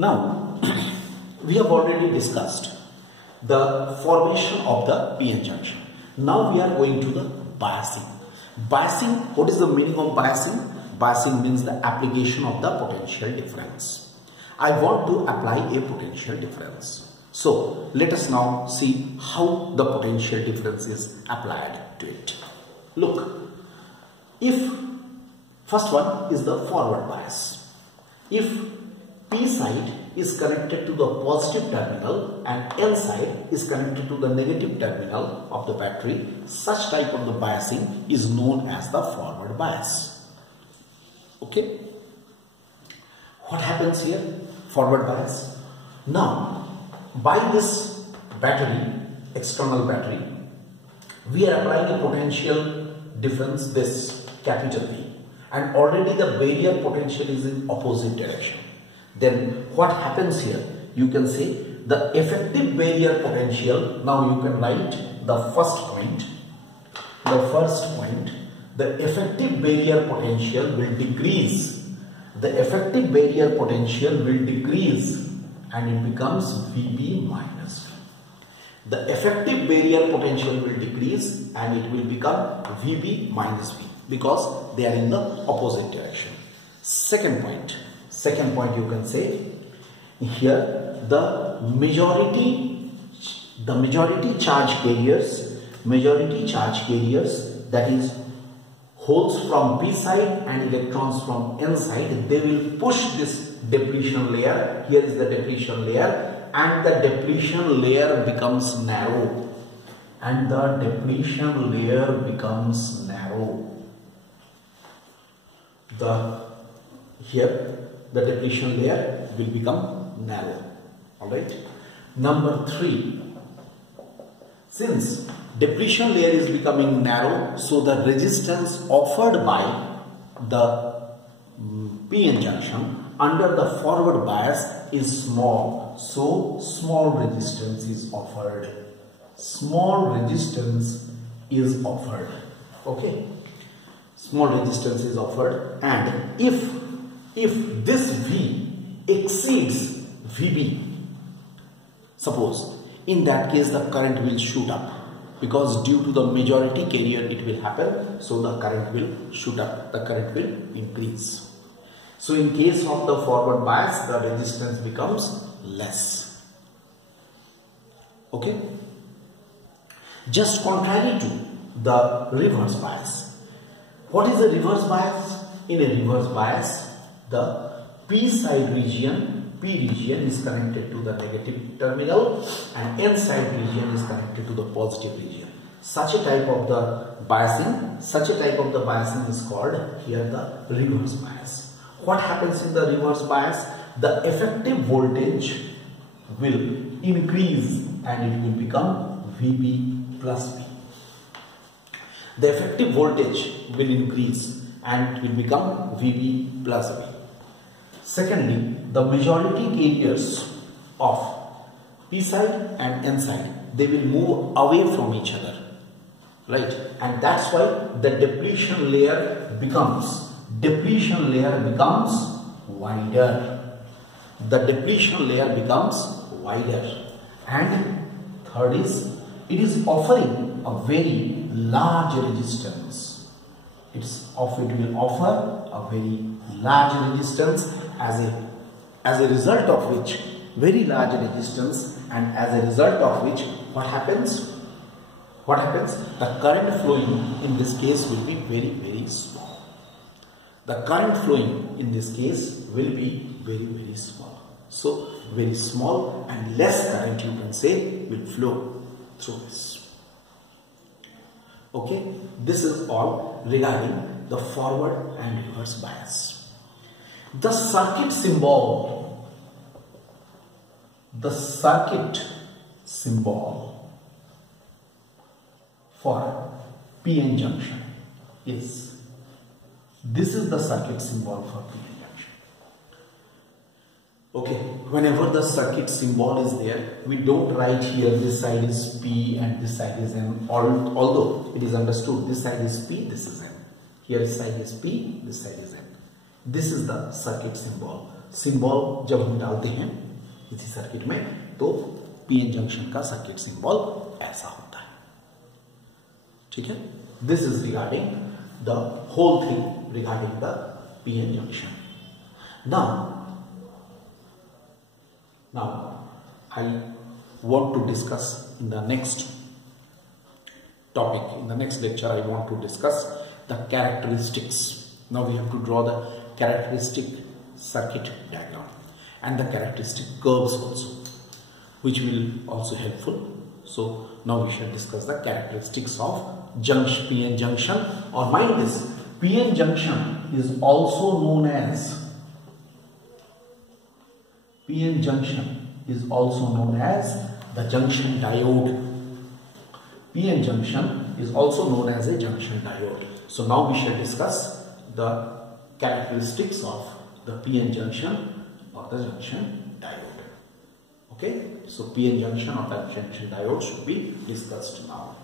Now, we have already discussed the formation of the PN junction. Now we are going to the biasing. Biasing, what is the meaning of biasing? Biasing means the application of the potential difference. I want to apply a potential difference. So, let us now see how the potential difference is applied to it. Look, if first one is the forward bias. If P side is connected to the positive terminal and N side is connected to the negative terminal of the battery, such type of the biasing is known as the forward bias. Okay? What happens here? Forward bias. Now, by this battery, external battery, we are applying a potential difference, this capital P, and already the barrier potential is in opposite direction. Then what happens here? You can say the effective barrier potential. Now you can write the first point. The effective barrier potential will decrease. The effective barrier potential will decrease and it becomes VB minus V. The effective barrier potential will decrease and it will become VB minus V because they are in the opposite direction. Second point you can say here the majority charge carriers that is holes from P side and electrons from N side, they will push this depletion layer. Here is the depletion layer and the depletion layer becomes narrow. Here the depletion layer will become narrow. Alright. Number 3. Since depletion layer is becoming narrow, so the resistance offered by the PN junction under the forward bias is small. So small resistance is offered. Okay. Small resistance is offered, and if this V exceeds VB, suppose, in that case the current will shoot up because due to the majority carrier it will happen, so the current will shoot up, the current will increase. So in case of the forward bias, the resistance becomes less. Okay? Just contrary to the reverse bias. What is the reverse bias? In a reverse bias, the P side region, P region is connected to the negative terminal and N side region is connected to the positive region. Such a type of the biasing is called here the reverse bias. What happens in the reverse bias? The effective voltage will increase and it will become VB plus V. The effective voltage will increase and it will become VB plus V. Secondly, the majority carriers of P side and N side, they will move away from each other, right? And that's why the depletion layer becomes wider. The depletion layer becomes wider. And third is, it is offering a very large resistance. It will offer a very large resistance as a result of which, very large resistance, and as a result of which, what happens? The current flowing in this case will be very, very small. The current flowing in this case will be very, very small. So very small and less current, you can say, will flow through this. Okay, this is all regarding the forward and reverse bias. The circuit symbol for PN junction is, this is the circuit symbol for PN junction. Okay, whenever the circuit symbol is there, we don't write here this side is P and this side is N, although it is understood this side is P, this is N. Here side is P, this side is N. This is the circuit symbol. Symbol जब हम डालते हैं इसी circuit में तो PN junction का circuit symbol ऐसा होता है। ठीक है, this is regarding the whole thing regarding the PN junction. Now I want to discuss in the next topic, in the next lecture I want to discuss the characteristics. Now we have to draw the characteristic circuit diagram and the characteristic curves also, which will also helpful. So now we shall discuss the characteristics of junction, PN junction, or mind this, PN junction is also known as PN junction is also known as the junction diode. PN junction is also known as a junction diode. So now we shall discuss the characteristics of the PN junction or the junction diode. Okay, so PN junction or the junction diode should be discussed now.